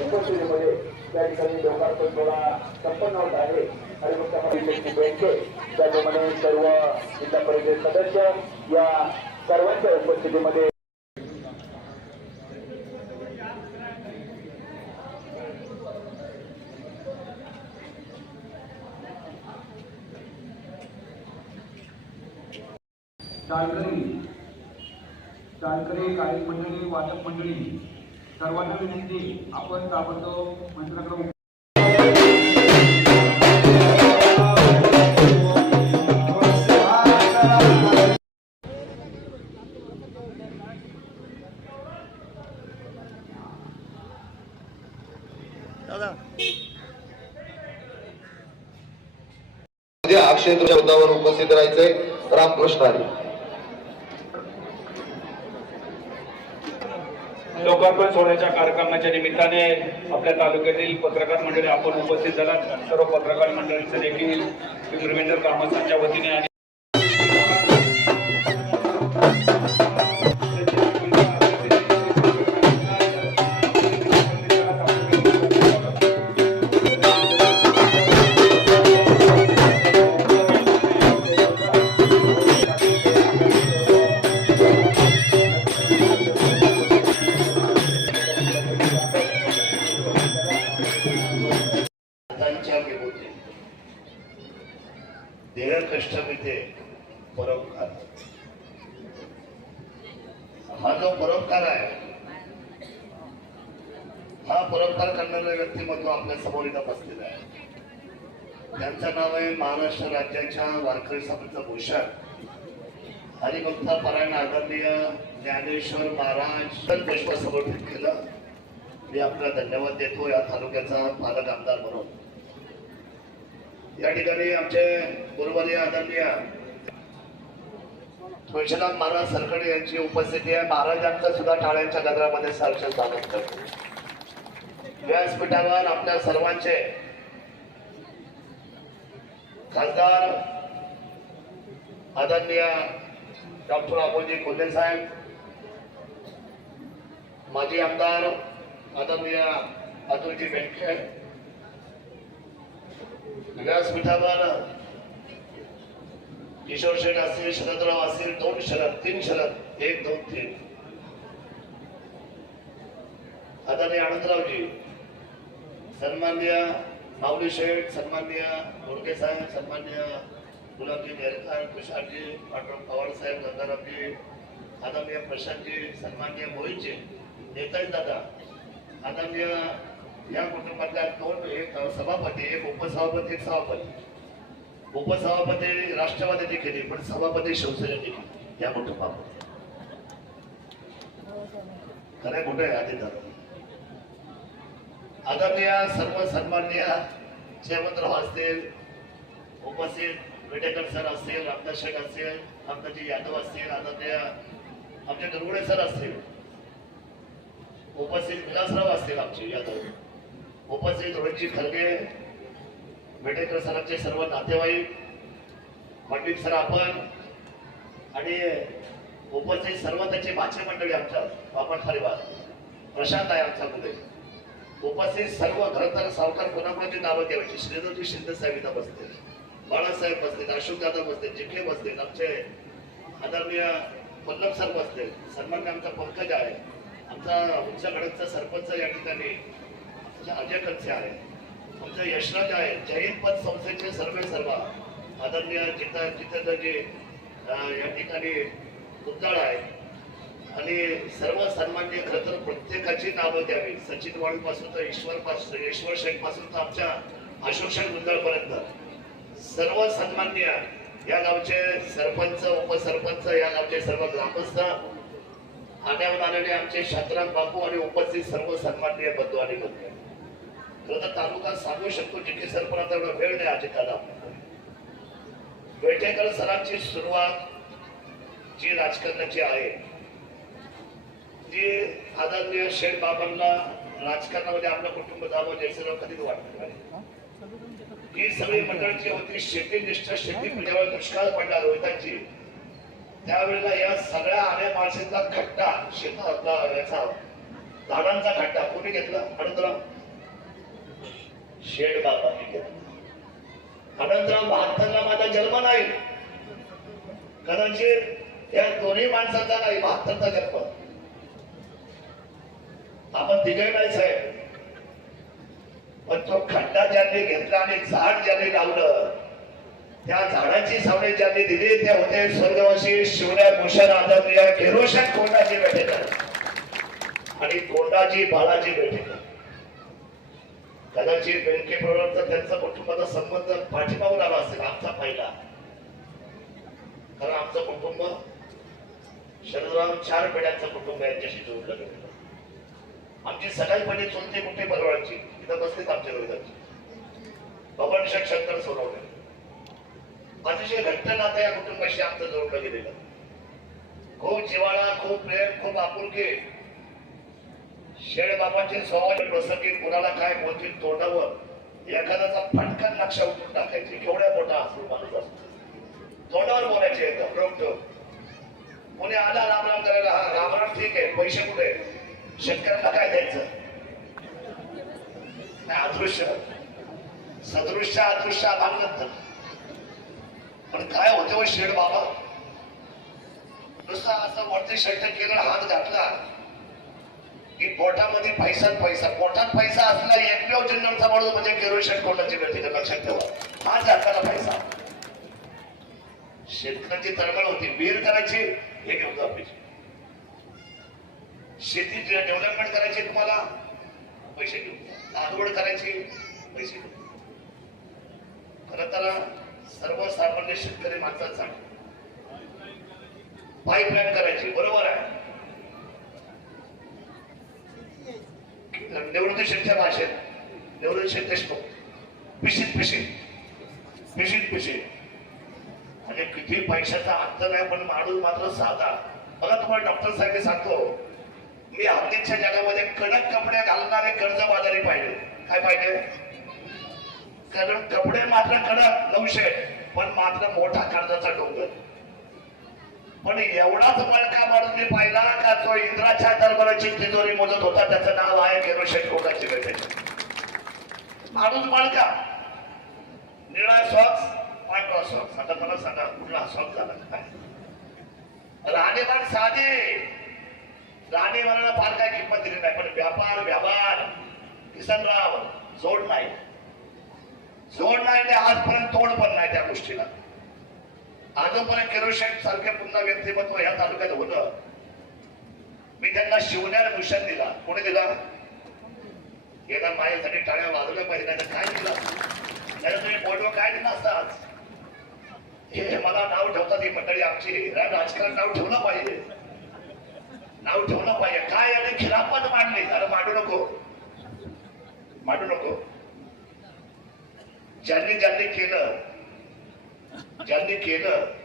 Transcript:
उपस्थितीमध्ये त्या ठिकाणी लोकांचा सोहळा संपन्न होत आहे. आणि मग त्या बँके त्याप्रमाणे सर्व जिल्हा परिषद सदस्य या सर्वांच्या उपस्थितीमध्ये चालकरी चालकरी गायक मंडळी वादक मंडळी सर्वांना विनंती आपण ताबडतोब मंत्राकडे म्हणजे अक्षय तुझ्या मुद्द्यावर उपस्थित राहायचंय रामकृष्ण हरी. लोकार्पण सोहळ्याच्या कार्यक्रमाच्या निमित्ताने आपल्या तालुक्यातील पत्रकार मंडळी आपण उपस्थित झाला सर्व पत्रकार मंडळींचं देखील धर्मेंद्र यांच्या वतीने आणि देह कष्ट मिते परोपकार हा जो परोपकार आहे हा परोपकार करणारे व्यक्तिमत्व आपल्यासमोर इथं बसलेलं आहे. त्यांचं नाव आहे महाराष्ट्र राज्याच्या वारकरी सभेचं भूषण. हरिभक्त परायण आदरणीय ज्ञानेश्वर महाराज पुष्प समर्पित केलं. मी आपला धन्यवाद देतो या तालुक्याचा पालक आमदार म्हणून. या ठिकाणी आमचे गुरुवर्य आदरणीय तुळशीराम महाराज सरकडे यांची उपस्थिती आहे. महाराजांचं सुद्धा टाळ्यांच्या गजरामध्ये सहर्ष स्वागत करतो. व्यासपीठावर आपल्या सर्वांचे खासदार आदरणीय डॉक्टर अबोजी कोल्हे साहेब माजी आमदार आदरणीय अतुलजी बेनखे व्यासपीठावर किशोर शेठ असतील शरदराव असतील दोन शरद तीन शरद एक दोन तीन. आदरणीय आनंदरावजी सन्मान्य माऊली शेठ सन्मान्य मुरगे साहेब सन्मान्य गुलाबजी नेरकर तुषारजी पांडुरंग पवार साहेब गंगारामजी आदरणीय प्रशांतजी सन्मान्य मोहितजी नेताजी दादा आदरणीय या कुटुंबातल्या दोन एक सभापती एक उपसभापती एक सभापती. उपसभापती राष्ट्रवादीची केली पण सभापती शिवसेनेने केली या कुटुंबामध्ये. खरं कुठे आहे आधी आदरणीय सर्व सन्माननीय जयवंतराव असतील उपस्थित वेटेकर सर असतील रामदास शेख असतील रामदाजी यादव असतील आदरणीय आमचे दुर्गुडे सर असतील. उपस्थित विलासराव असतील आमचे यादव. उपस्थित रोहितजी खलगे विटेकर सरांचे सर्व नातेवाईक पंडित सर आपण आणि उपस्थित सर्व त्याचे भाचे मंडळी आमच्या बापण परिवार प्रशांत आहे आमचा मुले उपस्थित सर्व खरं सावकार कोणाकोणाची नावं घ्यायची श्रीधरजी शिंदे साहेब इथं बसते बाळासाहेब बसते अशोक दादा बसते जिखे बसतील आमचे आदरणीय पल्लभ सर बसते सन्मान आमचा पंकज आहे. आमचा उंचगडाचा सरपंच या ठिकाणी म्हणजे आमच्या अजय आहे. आमचा यशराज आहे. जैन पद संस्थेचे सर्वे सर्व. आदरणीय जिता जितेंद्रजी या ठिकाणी मुद्दाळ आहे. आणि सर्व सन्मान्य खरं तर प्रत्येकाची नावं द्यावी सचिन वाळू पासून तर ईश्वर पासून ईश्वर शेखपासून तर आमच्या अशोक शेख गुंजळपर्यंत सर्व सन्मान्य या गावचे सरपंच उपसरपंच या गावचे सर्व ग्रामस्थ आण्याहून आलेले आमचे शांतराम बापू आणि उपस्थित सर्व सन्माननीय बंधू आणि बंधू. तर तालुका सांगू शकतो जिथे सरपंच एवढा वेळ नाही अजिताला वेटेकर सरांची सुरुवात जी राजकारणाची आहे ती आदरणीय शेठ बाबांना राजकारणामध्ये आपलं कुटुंब जावं जयसिराव कधीच वाटत? नाही ही सगळी मंडळची होती शेतीनिष्ठ शेती पिढ्यावर दुष्काळ पडला रोहितांची. त्यावेळेला या सगळ्या आण्या माणसांचा खट्टा शेतात याचा झाडांचा खड्डा कोणी घेतला? अनंतराव. शेड बाबांनी घेतला अनंतराव बहात्तरला माझा जन्म नाही. कदाचित या दोन्ही माणसाचा नाही बहात्तरचा जन्म. आपण तिघे नाही साहेब. पण तो खड्डा ज्यांनी घेतला आणि झाड ज्यांनी लावलं त्या झाडाची सावली ज्यांनी दिली ते होते स्वर्गवासी शिवण्या भूषण आदरणीय घेरोशन कोंडाजी बेटेकर आणि कोंडाजी बाळाजी बेटेकर कदाचित व्यंकटेश्वरांचा त्यांचा कुटुंबाचा संबंध पाठीमागून आला असेल आमचा पहिला. कारण आमचं कुटुंब शरदराव चार पिढ्यांचं कुटुंब यांच्याशी जोडलं गेलेलं. आमची सकाळी पणी चुलते कुठे परवाडची तिथं बसलीच आमच्या विरोधाची पवन शेख शंकर सोनवणे अतिशय घट्ट नातं या कुटुंबाशी आमचं जोडलं गेलेलं. खूप जिवाळा खूप प्रेम खूप आपुलकी. शेड बाबांचे स्वभाव प्रसंगी कुणाला काय बोलतील तोंडावर? एखाद्याचा फटकन लक्ष उठून टाकायचे. केवढ्या मोठा असतो माणूस असतो. तोंडावर बोलायचे एकदम कोणी आला रामराम करायला. हा रामराम ठीक आहे. पैसे कुठे शेतकऱ्याला काय द्यायचं? नाही, अदृश्य? सदृश्य अदृश्य अभांगत पण काय होते व शेड बाबा नुसता असं वरती शर्ट केलं हात घातला. की पोटामध्ये पैसा पैसा पोटात पैसा असला एकमेव जिल्ह्याचा माणूस म्हणजे केरोशन कोणाची व्यक्ती लक्षात ठेवा. हा जाताना पैसा. शेतकऱ्याची तळमळ होती. विहीर करायची हे घेऊन जा पैसे. शेती डेव्हलपमेंट करायची तुम्हाला पैसे घेऊन लागवड करायची पैसे घेऊन खर तर सर्वसामान्य शेतकरी माणसाचा पाईपलाईन करायची बरोबर आहे. निवृत्ती शेठच्या भाषेत निवृत्ती शेठ देशमुख. पिशीत पिशीत. पिशीत पिशीत. आणि किती पैशाचा अंतर आहे पण माणूस मात्र साधा. बघा तुम्हाला डॉक्टर साहेब सांगतो मी हल्लीच्या जगामध्ये कडक कपडे घालणारे कर्ज बाजारी पाहिजे. काय पाहिजे? कारण कपडे मात्र कडक नऊशे. पण मात्र मोठा कर्जाचा डोंगर. पण एवढाच बळका माणूस मी पाहिला का जो इंद्राच्या दरबाराची तिजोरी मोजत होता. त्याचं नाव आहे गेरोशेठ कोटाची बेटे. माणूस बळका निळा सॉक्स पांढरा सॉक्स आता मला सांगा कुठला सॉक्स झाला काय? राणीमान साधे. राणीमानाला फार काय किंमत दिली नाही पण व्यापार व्यापार. किसनराव जोड नाही. जोड नाही ते आजपर्यंत तोड पण नाही त्या गोष्टीला. आजोपर्यंत केरोशेठ सारख्या पुन्हा व्यक्तिमत्व या तालुक्यात होतं. मी त्यांना शिवण्याला मिशन दिला. कोणी दिला? एकदा माझ्यासाठी टाळ्या वाजवल्या पाहिजे नाही तर काय दिला? त्याला तुम्ही बोलव काय दिला असता आज हे मला नाव ठेवतात ही मंडळी आमची. राजकारण नाव ठेवलं पाहिजे. नाव ठेवलं पाहिजे. काय आणि खिलाफत मांडली? अरे मांडू नको. मांडू नको. ज्यांनी ज्यांनी केलं ज्यांनी केलं